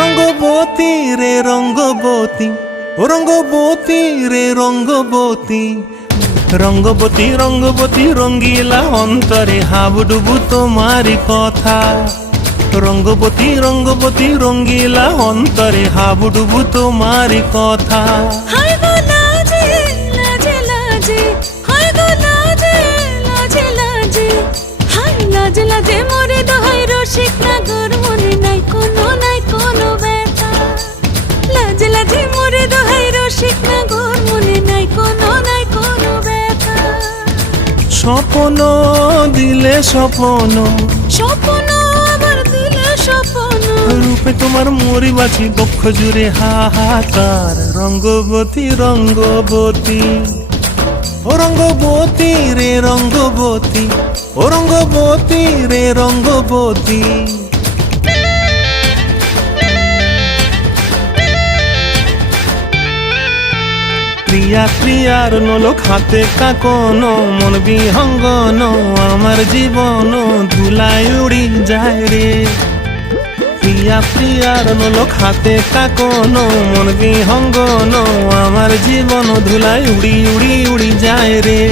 রঙ্গবতী রে রঙ্গবতী, ও রঙ্গবতী রে রঙ্গবতী, রঙ্গবতী রঙ্গবতী রঙ্গিলা অন্তরে হাবুডুবু তোমারি কথা। রঙ্গবতী রঙ্গবতী রঙ্গিলা অন্তরে হাবুডুবু তোমারি কথা। হায় গো লাজে লাজে লাজে, হায় গো লাজে লাজে লাজে, হায় লাজে লাজে মোরে দোহাই রসিক নাগর মনে নাই কোনো ব্যথা। লাজে লাজে মোরে দোহাই রসিক নাগর মনে নাই কোনো ব্যথা। স্বপ্ন দিলে স্বপ্ন, স্বপ্ন আবার দিলে স্বপ্ন, রূপে তোমার মরি বাঁচি বক্ষ জুড়ে হাহাকার। রঙ্গবতী রঙ্গবতী, ও রঙ্গবতী রে রঙ্গবতী, ও রঙ্গবতী রে রঙ্গবতী। প্রিয়া প্রিয়ার নলোক হাতে কাকন, মন বিহঙ্গন আমার জীবন ধুলায় উড়ি যায় রে। প্রিয়া প্রিয়ার নলোক হাতে কাকন, মন বিহঙ্গন আমার জীবন ধুলায় উড়ি উড়ি উড়ি যায় রে।